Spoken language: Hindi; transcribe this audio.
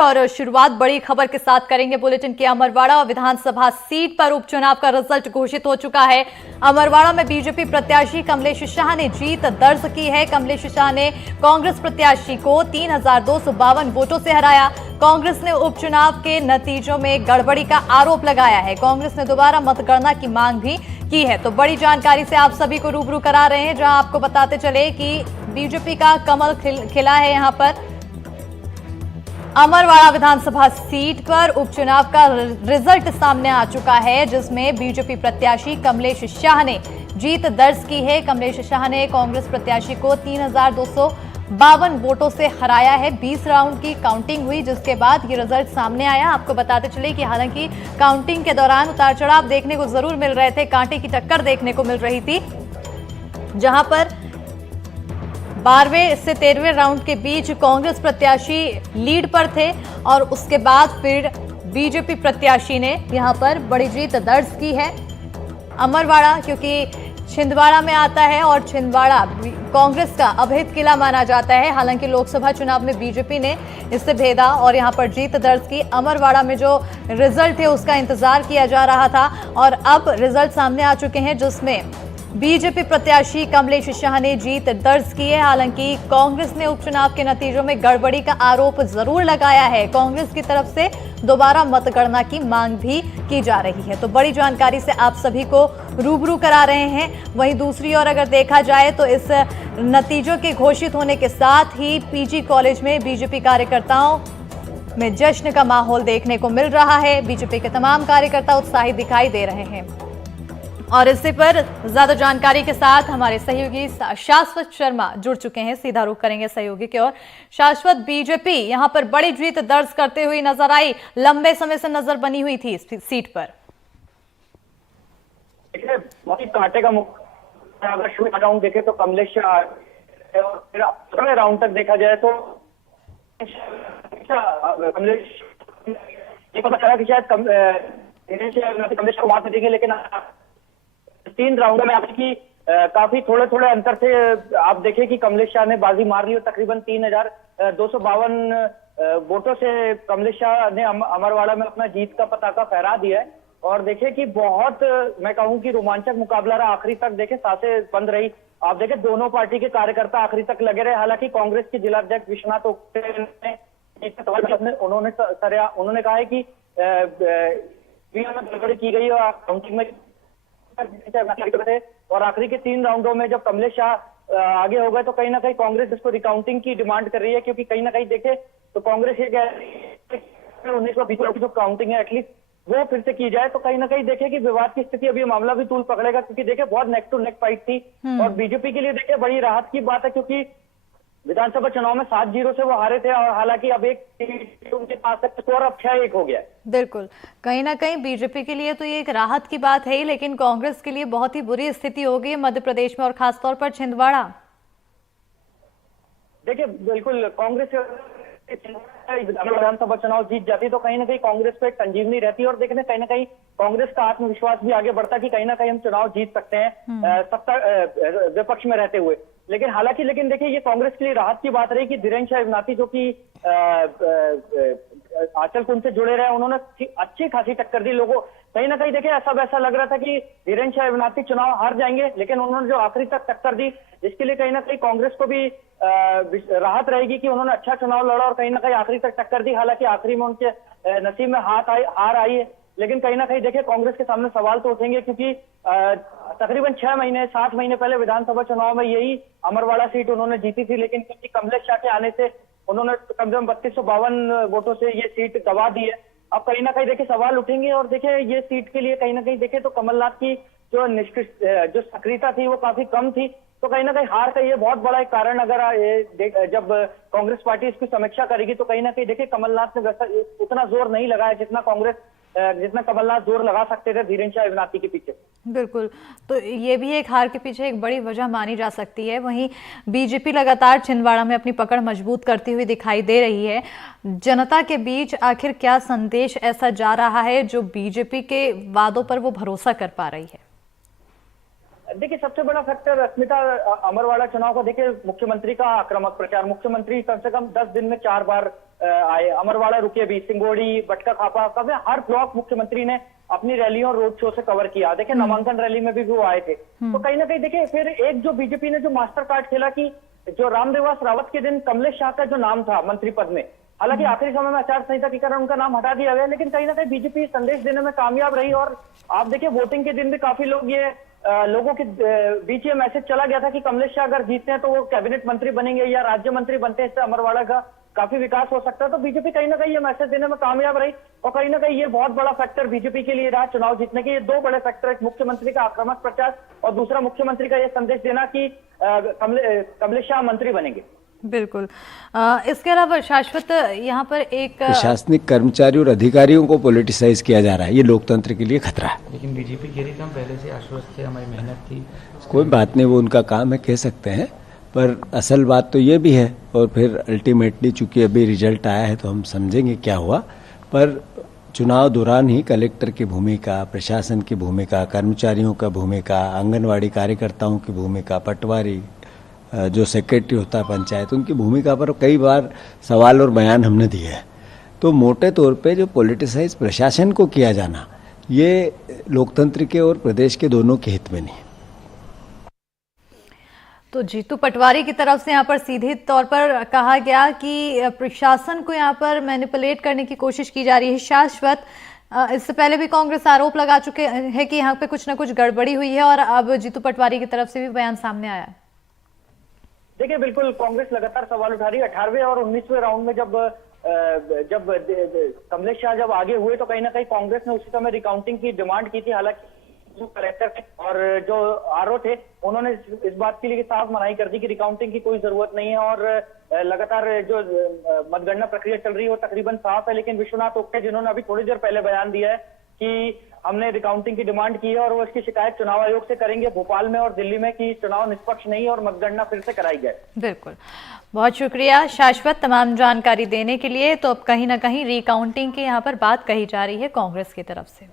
और शुरुआत बड़ी खबर के साथ करेंगे बुलेटिन की। अमरवाड़ा विधानसभा सीट पर उपचुनाव का रिजल्ट घोषित हो चुका है। अमरवाड़ा में बीजेपी प्रत्याशी कमलेश शाह ने जीत दर्ज की है। कमलेश शाह ने कांग्रेस प्रत्याशी को 3252 वोटों से हराया। कांग्रेस ने उपचुनाव के नतीजों में गड़बड़ी का आरोप लगाया है। कांग्रेस ने दोबारा मतगणना की मांग भी की है। तो बड़ी जानकारी से आप सभी को रूबरू करा रहे हैं, जहां आपको बताते चले कि बीजेपी का कमल खिला है। यहां पर अमरवाड़ा विधानसभा सीट पर उपचुनाव का रिजल्ट सामने आ चुका है, जिसमें बीजेपी प्रत्याशी कमलेश शाह ने जीत दर्ज की है। कमलेश शाह ने कांग्रेस प्रत्याशी को 3252 वोटों से हराया है। 20 राउंड की काउंटिंग हुई, जिसके बाद ये रिजल्ट सामने आया। आपको बताते चले कि हालांकि काउंटिंग के दौरान उतार चढ़ाव देखने को जरूर मिल रहे थे, कांटे की टक्कर देखने को मिल रही थी, जहां पर 12वें से 13वें राउंड के बीच कांग्रेस प्रत्याशी लीड पर थे और उसके बाद फिर बीजेपी प्रत्याशी ने यहां पर बड़ी जीत दर्ज की है। अमरवाड़ा क्योंकि छिंदवाड़ा में आता है और छिंदवाड़ा कांग्रेस का अभेद किला माना जाता है। हालांकि लोकसभा चुनाव में बीजेपी ने इससे भेदा और यहां पर जीत दर्ज की। अमरवाड़ा में जो रिजल्ट है उसका इंतजार किया जा रहा था और अब रिजल्ट सामने आ चुके हैं, जिसमें बीजेपी प्रत्याशी कमलेश शाह ने जीत दर्ज की है। हालांकि कांग्रेस ने उपचुनाव के नतीजों में गड़बड़ी का आरोप जरूर लगाया है। कांग्रेस की तरफ से दोबारा मतगणना की मांग भी की जा रही है। तो बड़ी जानकारी से आप सभी को रूबरू करा रहे हैं। वहीं दूसरी ओर अगर देखा जाए तो इस नतीजों के घोषित होने के साथ ही पीजी कॉलेज में बीजेपी कार्यकर्ताओं में जश्न का माहौल देखने को मिल रहा है। बीजेपी के तमाम कार्यकर्ता उत्साहित दिखाई दे रहे हैं। और इसी पर ज्यादा जानकारी के साथ हमारे सहयोगी शाश्वत शर्मा जुड़ चुके हैं। सीधा रुख करेंगे सहयोगी की ओर। शाश्वत, बीजेपी यहां पर बड़ी जीत दर्ज करते हुए नजर आई, लंबे समय से नजर बनी हुई थी इस सीट पर। देखिए, बहुत ही कांटे का मुकाबला अगर शुरू राउंड देखे तो कमलेश राउंड तक देखा जाए तो कमलेश ये पता चला कि शायद कमलेश को मात देंगे, लेकिन 3 राउंड में आपकी काफी थोड़े थोड़े अंतर से आप देखें कि कमलेश शाह ने बाजी मार ली और तकरीबन 3252 वोटों से कमलेश शाह ने अमरवाड़ा में अपना जीत का पताका फहरा दिया है। और देखें कि बहुत मैं कहूं कि रोमांचक मुकाबला रहा। आखिरी तक देखें सांसें बंद रही। आप देखें दोनों पार्टी के कार्यकर्ता आखिरी तक लगे रहे। हालांकि कांग्रेस के जिलाध्यक्ष विश्वनाथ ओक्टे ने उन्होंने कहा है कि गड़बड़ी की गई और काउंटिंग में और आखिरी के 3 राउंडों में जब कमलेश शाह आगे हो गए तो कहीं ना कहीं कांग्रेस इसको रिकाउंटिंग की डिमांड कर रही है, क्योंकि कहीं ना कहीं देखे तो कांग्रेस ये कह रही है 1920 की जो काउंटिंग है एटलीस्ट वो फिर से की जाए। तो कहीं ना कहीं देखे कि विवाद की स्थिति अभी मामला भी तूल पकड़ेगा, क्योंकि देखे बहुत नेक टू नेक फाइट थी। और बीजेपी के लिए देखे बड़ी राहत की बात है, क्योंकि विधानसभा चुनाव में 7-0 से वो हारे थे और हालांकि अब एक उनके पास स्कोर अब 6-1 हो गया है। बिल्कुल, कहीं ना कहीं बीजेपी के लिए तो ये एक राहत की बात है ही, लेकिन कांग्रेस के लिए बहुत ही बुरी स्थिति हो गई है मध्य प्रदेश में और खासतौर पर छिंदवाड़ा। देखिए, बिल्कुल कांग्रेस विधानसभा चुनाव जीत जाती तो कहीं ना कहीं कांग्रेस को एक संजीवनी रहती है और देखने कहीं ना कहीं कांग्रेस का आत्मविश्वास भी आगे बढ़ता कि कहीं ना कहीं हम चुनाव जीत सकते हैं सत्ता विपक्ष में रहते हुए। लेकिन देखिए ये कांग्रेस के लिए राहत की बात रही कि धीरेन्द्र शाह इवनाती जो कि आंचल कुंड से जुड़े रहे, उन्होंने अच्छी खासी टक्कर दी लोगों। कहीं ना कहीं देखिए ऐसा वैसा लग रहा था कि धीरेन्द्र शाह इवनाती चुनाव हार जाएंगे, लेकिन उन्होंने जो आखिरी तक टक्कर दी, जिसके लिए कहीं ना कहीं कांग्रेस को भी राहत रहेगी कि उन्होंने अच्छा चुनाव लड़ा और कहीं ना कहीं आखिरी तक टक्कर दी। हालांकि आखिरी में उनके नसीब में हार आई है, लेकिन कहीं ना कहीं देखिए कांग्रेस के सामने सवाल तो उठेंगे, क्योंकि तकरीबन 6 महीने पहले विधानसभा चुनाव में यही अमरवाड़ा सीट उन्होंने जीती थी, लेकिन क्योंकि कमलेश शाह के आने से उन्होंने कम से कम 3252 वोटों से ये सीट गंवा दी है। अब कहीं ना कहीं देखिए सवाल उठेंगे और देखिए ये सीट के लिए कहीं ना कहीं देखे तो कमलनाथ की जो सक्रियता थी वो काफी कम थी। तो कहीं ना कहीं हार का ये बहुत बड़ा एक कारण अगर जब कांग्रेस पार्टी इसकी समीक्षा करेगी तो कहीं ना कहीं देखिए कमलनाथ ने उतना जोर नहीं लगाया जितना कमलनाथ जोर लगा सकते थे धीरेन्द्र शाह इवनाती के पीछे। बिल्कुल, तो ये भी एक हार के पीछे एक बड़ी वजह मानी जा सकती है। वहीं बीजेपी लगातार छिंदवाड़ा में अपनी पकड़ मजबूत करती हुई दिखाई दे रही है। जनता के बीच आखिर क्या संदेश ऐसा जा रहा है जो बीजेपी के वादों पर वो भरोसा कर पा रही है? देखिए सबसे बड़ा फैक्टर अस्मिता अमरवाड़ा चुनाव को देखिए मुख्यमंत्री का आक्रामक प्रचार। मुख्यमंत्री कम से कम 10 दिन में 4 बार आए, अमरवाड़ा रुके भी, सिंगोड़ी, बटका खापा, कभी हर ब्लॉक मुख्यमंत्री ने अपनी रैलियों और रोड शो से कवर किया। देखिए नामांकन रैली में भी वो आए थे। तो कहीं ना कहीं देखिए फिर एक जो बीजेपी ने जो मास्टर कार्ड खेला कि जो रामनिवास रावत के दिन कमलेश शाह का जो नाम था मंत्री पद में, हालांकि आखिरी समय में आचार संहिता के कारण उनका नाम हटा दिया गया, लेकिन कहीं ना कहीं बीजेपी संदेश देने में कामयाब रही। और आप देखिए वोटिंग के दिन भी काफी लोग ये लोगों के बीच ये मैसेज चला गया था कि कमलेश शाह अगर जीतते हैं तो वो कैबिनेट मंत्री बनेंगे या राज्य मंत्री बनते हैं, इससे अमरवाड़ा का काफी विकास हो सकता है। तो बीजेपी कहीं ना कहीं ये मैसेज देने में कामयाब रही और कहीं ना कहीं ये बहुत बड़ा फैक्टर बीजेपी के लिए रहा चुनाव जीतने के। ये 2 बड़े फैक्टर, एक मुख्यमंत्री का आक्रामक प्रचार और दूसरा मुख्यमंत्री का ये संदेश देना कि कमलेश शाह मंत्री बनेंगे। बिल्कुल। इसके अलावा शाश्वत, यहाँ पर एक प्रशासनिक कर्मचारियों और अधिकारियों को पॉलिटिसाइज किया जा रहा है, ये लोकतंत्र के लिए खतरा है। लेकिन बीजेपी कह रही थी हम पहले से आश्वस्त थे, हमारी मेहनत थी। कोई बात नहीं, वो उनका काम है, कह सकते हैं, पर असल बात तो ये भी है। और फिर अल्टीमेटली चूंकि अभी रिजल्ट आया है तो हम समझेंगे क्या हुआ। पर चुनाव दौरान ही कलेक्टर की भूमिका, प्रशासन की भूमिका, कर्मचारियों का भूमिका, आंगनवाड़ी कार्यकर्ताओं की भूमिका, पटवारी जो सेक्रेटरी होता है पंचायत, उनकी भूमिका पर कई बार सवाल और बयान हमने दिए हैं। तो मोटे तौर पे जो पॉलिटिसाइज प्रशासन को किया जाना, ये लोकतंत्र के और प्रदेश के दोनों के हित में नहीं। तो जीतू पटवारी की तरफ से यहाँ पर सीधे तौर पर कहा गया कि प्रशासन को यहाँ पर मैनिपुलेट करने की कोशिश की जा रही है। शाश्वत, इससे पहले भी कांग्रेस आरोप लगा चुके हैं कि यहाँ पे कुछ ना कुछ गड़बड़ी हुई है और अब जीतू पटवारी की तरफ से भी बयान सामने आया है। देखिए बिल्कुल कांग्रेस लगातार सवाल उठा रही है। 18वें और 19वें राउंड में जब कमलेश शाह जब आगे हुए तो कहीं ना कहीं कांग्रेस ने उसी समय रिकाउंटिंग की डिमांड की थी। हालांकि जो कलेक्टर थे और जो आरओ थे उन्होंने इस बात के लिए साफ मनाही कर दी कि रिकाउंटिंग की कोई जरूरत नहीं है और लगातार जो मतगणना प्रक्रिया चल रही है वो तकरीबन साफ है। लेकिन विश्वनाथ ओक्टे जिन्होंने अभी थोड़ी देर पहले बयान दिया है कि हमने रिकाउंटिंग की डिमांड की है और वो इसकी शिकायत चुनाव आयोग से करेंगे भोपाल में और दिल्ली में कि चुनाव निष्पक्ष नहीं है और मतगणना फिर से कराई जाए। बिल्कुल, बहुत शुक्रिया शाश्वत तमाम जानकारी देने के लिए। तो अब कहीं ना कहीं रिकाउंटिंग की यहाँ पर बात कही जा रही है कांग्रेस की तरफ से।